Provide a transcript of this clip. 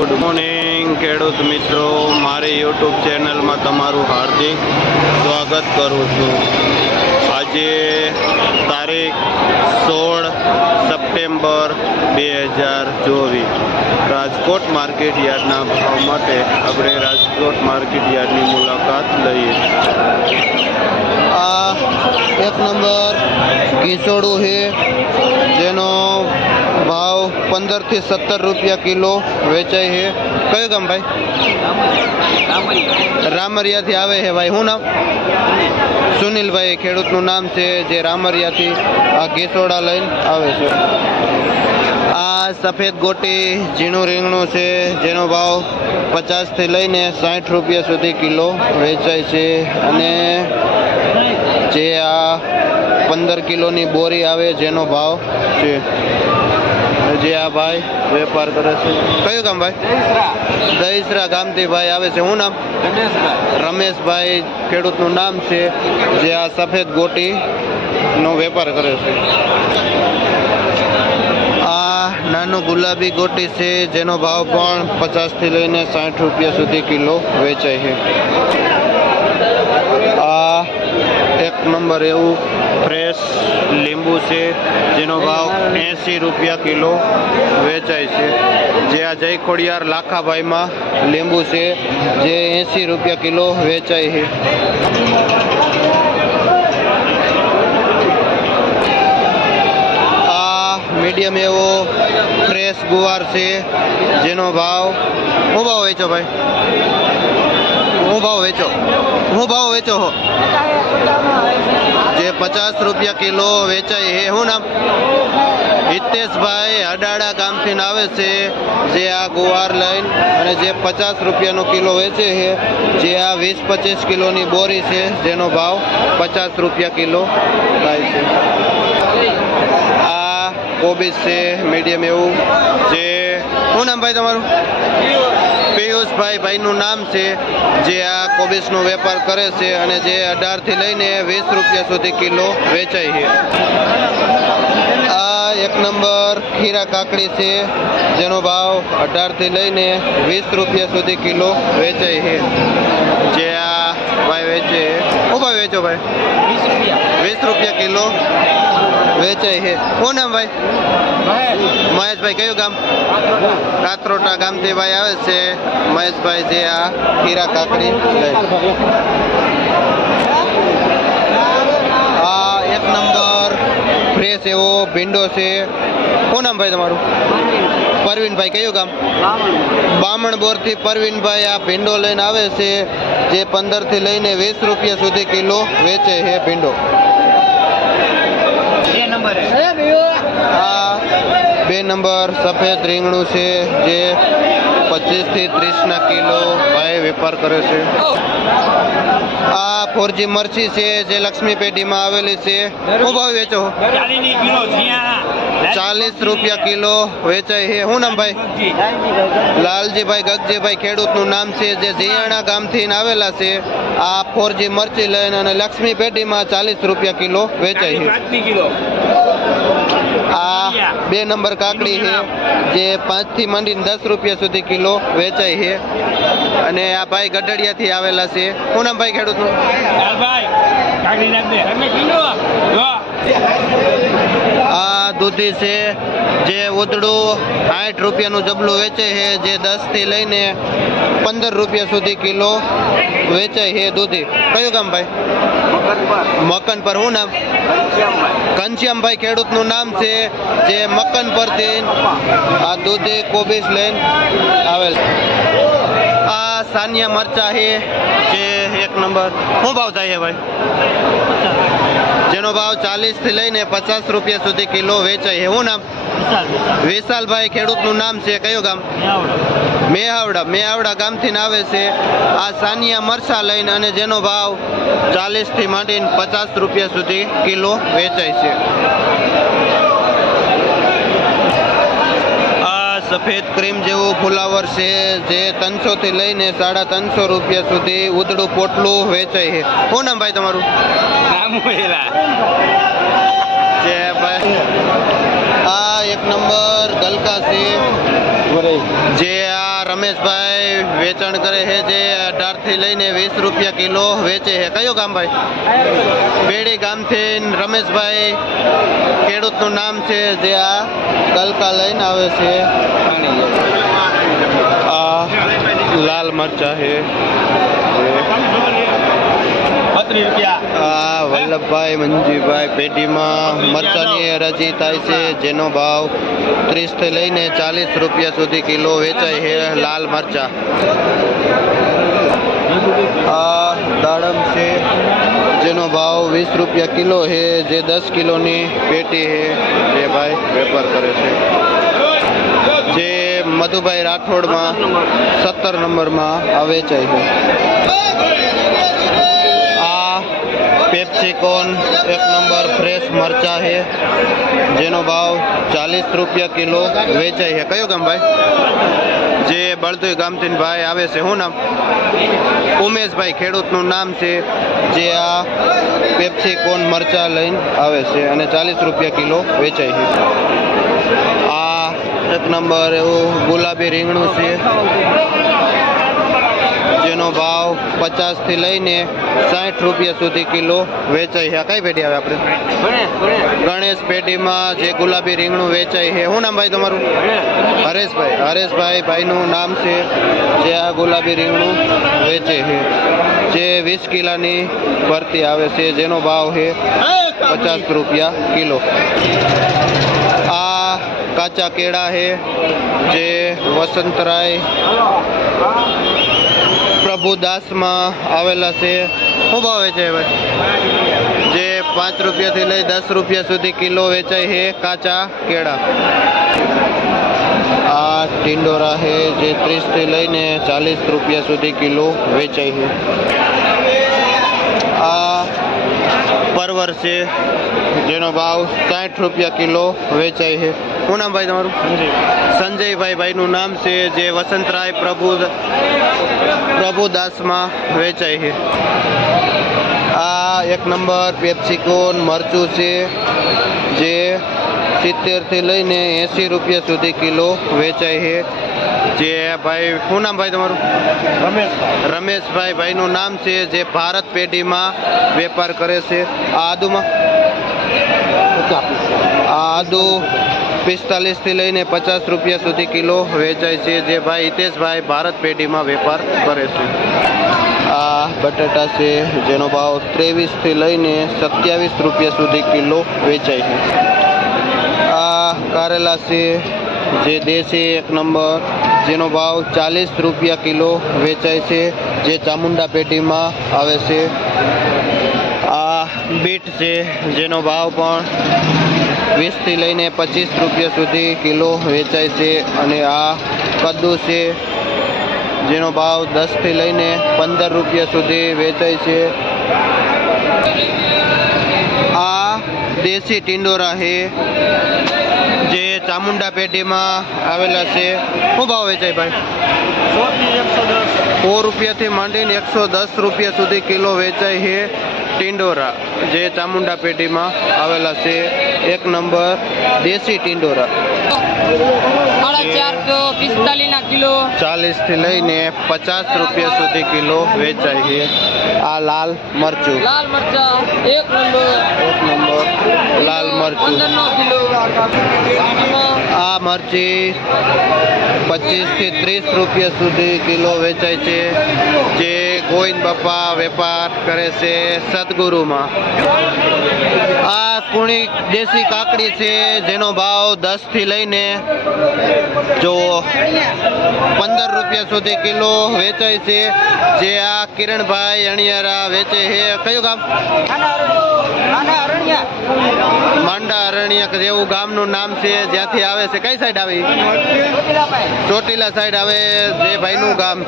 Good morning ખેડૂત મિત્રો, મારી યુટ્યુબ ચેનલમાં તમારું હાર્દિક સ્વાગત કરું છું। આજે તારીખ 16 સપ્ટેમ્બર 2024 રાજકોટ માર્કેટ યાર્ડના ભાવ માટે આપણે રાજકોટ માર્કેટ યાર્ડની મુલાકાત લઈએ। આ એક નંબર ઘીસોડું છે જેનો ભાવ 15 થી 17 રૂપિયા કિલો વેચાય છે। કયું ગામ ભાઈ? રામરિયાથી આવે છે ભાઈ। શું નામ? સુનિલભાઈ ખેડૂતનું નામ છે જે રામરિયાથી આ ઘીસોડા લઈને આવે છે। આ સફેદ ગોટી ઝીણું રીંગણું છે જેનો ભાવ 50 થી લઈને 60 રૂપિયા સુધી કિલો વેચાય છે। અને જે આ 15 કિલોની બોરી આવે જેનો ભાવ છે, જે આ ભાઈ વેપાર કરે છે। કયું ગામ ભાઈ? દહીસરા ગામથી ભાઈ આવે છે। શું નામ? રમેશભાઈ ખેડૂતનું નામ છે જે આ સફેદ ગોટીનો વેપાર કરે છે। આ નાનું ગુલાબી ગોટી છે જેનો ભાવ પણ 50 થી લઈને 60 રૂપિયા સુધી કિલો વેચાય છે। આ એક નંબર એવું ફ્રેશ લીંબુ છે જેનો ભાવ 80 રૂપિયા કિલો વેચાય છે। જે આ જય ખોડિયાર લાખાભાઈમાં લીંબુ છે જે 80 રૂપિયા કિલો વેચાય છે। આ મીડિયમ એવો ફ્રેશ ગુવાર છે જેનો ભાવ શું ભાવ વેચો ભાઈ? શું ભાવ વેચો હો? જે 50 રૂપિયા કિલો વેચાય છે। શું નામ? હિતેશભાઈ અડાડા ગામથી આવે છે જે આ ગુવાર લઈને અને જે 50 રૂપિયાનો કિલો વેચે છે। જે આ 20-25 કિલોની બોરી છે જેનો ભાવ 50 રૂપિયા કિલો થાય છે। આ કોબીજ છે મીડિયમ એવું, જે શું નામ ભાઈ તમારું? પિયુષભાઈ ભાઈનું નામ છે જે આ કોબીજનો વેપાર કરે છે અને જે 18 થી લઈને 20 રૂપિયા સુધી કિલો વેચાય છે। આ એક નંબર ખીરા કાકડી છે જેનો ભાવ 18 થી લઈને 20 રૂપિયા સુધી કિલો વેચાય છે। જે આ ભાઈ વેચે, શું ભાવ વેચો ભાઈ? 20 રૂપિયા કિલો વેચાય છે। શું નામ ભાઈ? મહેશભાઈ કયું ગામ? કાત્રોટા ગામથી ભાઈ આવે છે મહેશભાઈ જે આ ખીરા કાકડી લે। આ એક નંબર ફ્રેશ એવો ભીંડો છે। શું નામ ભાઈ તમારું? પરવીનભાઈ કયું ગામ? બામણબોરથી પરવીનભાઈ આ ભીંડો લઈને આવે છે જે 15 થી લઈને 20 રૂપિયા સુધી કિલો વેચે છે ભીંડો। આ 2 નંબર સફેદ રીંગણું છે જે 25 થી 30 ના કિલો ભાઈ વેપાર કરે છે। આ 4G મરચી છે જે લક્ષ્મી પેઢીમાં આવેલી છે। શું ભાવ વેચો? 40 રૂપિયા કિલો વેચાય છે। શું નામ ભાઈ? લાલજીભાઈ ગગજીભાઈ ખેડૂતનું નામ છે જે જીયાણા ગામથી આવેલા છે। આ 4G મરચી લઈને અને લક્ષ્મી પેઢીમાં 40 રૂપિયા કિલો વેચાય છે। આ 2 નંબર કાકડી છે જે 5 થી માંડીને 10 રૂપિયા સુધી કિલો વેચાય છે। અને આ ભાઈ ગઢડિયાથી આવેલા છે। શું નામ ભાઈ ખેડૂતનું? આ દૂધી છે જે ઉધડું 60 રૂપિયાનું જબલું વેચે છે જે 10 થી લઈને 15 રૂપિયા સુધી કિલો વેચાય છે દૂધી। કયું ગામ ભાઈ? મકન પર। શું નામ? ઘનશ્યામભાઈ ખેડૂતનું નામ છે જે મકન પરથી આ દૂધી કોબીજ લઈને આવેલ। આ સાનિયા મરચા છે જે એક નંબર। શું ભાવ થાય છે ભાઈ? જેનો ભાવ 40 થી લઈને 50 રૂપિયા સુધી કિલો વેચાય છે। શું નામ? વિશાલભાઈ ખેડૂતનું નામ છે। કયું ગામ? મેહાવડા ગામથી આવે છે આ સાનિયા મરચા લઈને અને જેનો ભાવ 40 થી માંડીને 50 રૂપિયા સુધી કિલો વેચાય છે। આ સફેદ ક્રીમ જેવું ફુલાવર છે જે 300 થી લઈને 350 રૂપિયા સુધી ઉધડું પોટલું વેચાય છે। શું નામ ભાઈ તમારું? જે ભાઈ આ એક નંબર ગલકા છે જે આ રમેશભાઈ વેચાણ કરે છે જે 18 થી લઈને 20 રૂપિયા કિલો વેચે છે. કયું ગામ ભાઈ? બેડી ગામથી રમેશભાઈ ખેડૂતનું નામ છે જે આ ગલકા લઈને આવે છે. આ લાલ મરચા છે. આ વલ્લભભાઈ મંજીભાઈ પેઢીમાં મરચાની હરાજી થાય છે જેનો ભાવ 30 થી લઈને 40 રૂપિયા સુધી કિલો વેચાય છે લાલ મરચા. આ દાડમ છે જેનો ભાવ 20 રૂપિયા કિલો છે જે 10 કિલોની પેટી છે જે ભાઈ વેપાર કરે છે. જે મધુભાઈ રાઠોડમાં 17 નંબરમાં આ વેચાય છે. પેપ્સિકોન 1 નંબર ફ્રેશ મરચા છે જેનો ભાવ 40 રૂપિયા કિલો વેચાય છે. કયું ગામ ભાઈ? જે બળદોઈ ગામથી ભાઈ આવે છે. શું નામ? ઉમેશભાઈ ખેડૂતનું નામ છે જે આ પેપ્સિકોન મરચા લઈને આવે છે અને 40 રૂપિયા કિલો વેચાય છે. આ 1 નંબર એવું ગુલાબી રીંગણું છે જેનો ભાવ 50 થી લઈને 60 રૂપિયા સુધી કિલો વેચાય છે. કઈ પેઢી આવે આપણે? ગણેશ પેઢીમાં જે ગુલાબી રીંગણું વેચાય છે. શું નામ ભાઈ તમારું? હરેશભાઈ. હરેશભાઈ ભાઈનું નામ છે જે આ ગુલાબી રીંગણું વેચે છે જે 20 કિલોની ભરતી આવે છે જેનો ભાવ છે 50 રૂપિયા કિલો. આ કાચા કેળા છે જે વસંતરાય પ્રભુદાસમાં આવેલા છે. શું ભાવ વેચાય ભાઈ? જે 5 રૂપિયાથી લઈ 10 રૂપિયા સુધી કિલો વેચાય છે કાચા કેળા. આ ટિંડોરા છે જે 30 થી લઈને 40 રૂપિયા સુધી કિલો વેચાય છે. આ પરવર છે જેનો ભાવ 60 રૂપિયા કિલો વેચાય છે. શું નામ ભાઈ તમારું? સંજયભાઈ ભાઈનું નામ છે જે વસંતરાય પ્રભુદાસમાં વેચાય છે. આ 1 નંબર પેપ્સિકોન મરચું છે જે 70 થી લઈને 80 રૂપિયા સુધી કિલો વેચાય છે. જે ભાઈ શું નામ ભાઈ તમારું? રમેશભાઈ ભાઈનું નામ છે જે ભારત પેઢીમાં વેપાર કરે છે. આ આદુમાં આ આદુ 45 થી લઈને 50 રૂપિયા સુધી કિલો વેચાય છે જે ભાઈ હિતેશભાઈ ભારત પેઢીમાં વેપાર કરે છે. આ બટાટા છે જેનો ભાવ 23 થી લઈને 27 રૂપિયા સુધી કિલો વેચાય છે. આ કારેલા છે જે દેશી 1 નંબર જેનો ભાવ 40 રૂપિયા કિલો વેચાય છે જે ચામુંડા પેઢીમાં આવે છે. આ બીટ છે જેનો ભાવ પણ 20 થી લઈને 25 રૂપિયા સુધી કિલો વેચાય છે. અને આ કદ્દુ છે જેનો ભાવ 10 થી લઈને 15 રૂપિયા સુધી વેચાય છે. આ દેશી ટિંડોરા છે જે ચામુંડા પેઢીમાં આવેલા છે. શું ભાવ વેચાય ભાઈ? 100 રૂપિયાથી માંડીને 110 રૂપિયા સુધી કિલો વેચાય છે ટિંડોરા જે ચામુંડા પેઢીમાં આવેલા છે. 1 નંબર દેશી ટિંડોરા 445 કિલો 40 થી લઈને 50 રૂપિયા સુધી કિલો વેચાય છે. આ લાલ મરચું 1 નંબર લાલ મરચું 15 કિલો. આ મરચી 25 થી 30 રૂપિયા સુધી કિલો વેચાય છે જે ગોવિંદ બાપા વેપાર કરે છે સદગુરુમાં. આ કુણી દેશી કાકડી છે જેનો ભાવ 10 થી લઈને જો 15 રૂપિયા સુધી કિલો વેચાય છે જે આ કિરણભાઈ અણિયારા વેચે છે. કયું ગામ? માંડા અરણ્યા જેવું ગામનું નામ છે જ્યાંથી આવે છે. કઈ સાઈડ આવી? ચોટીલા સાઈડ આવે જે ભાઈનું ગામ.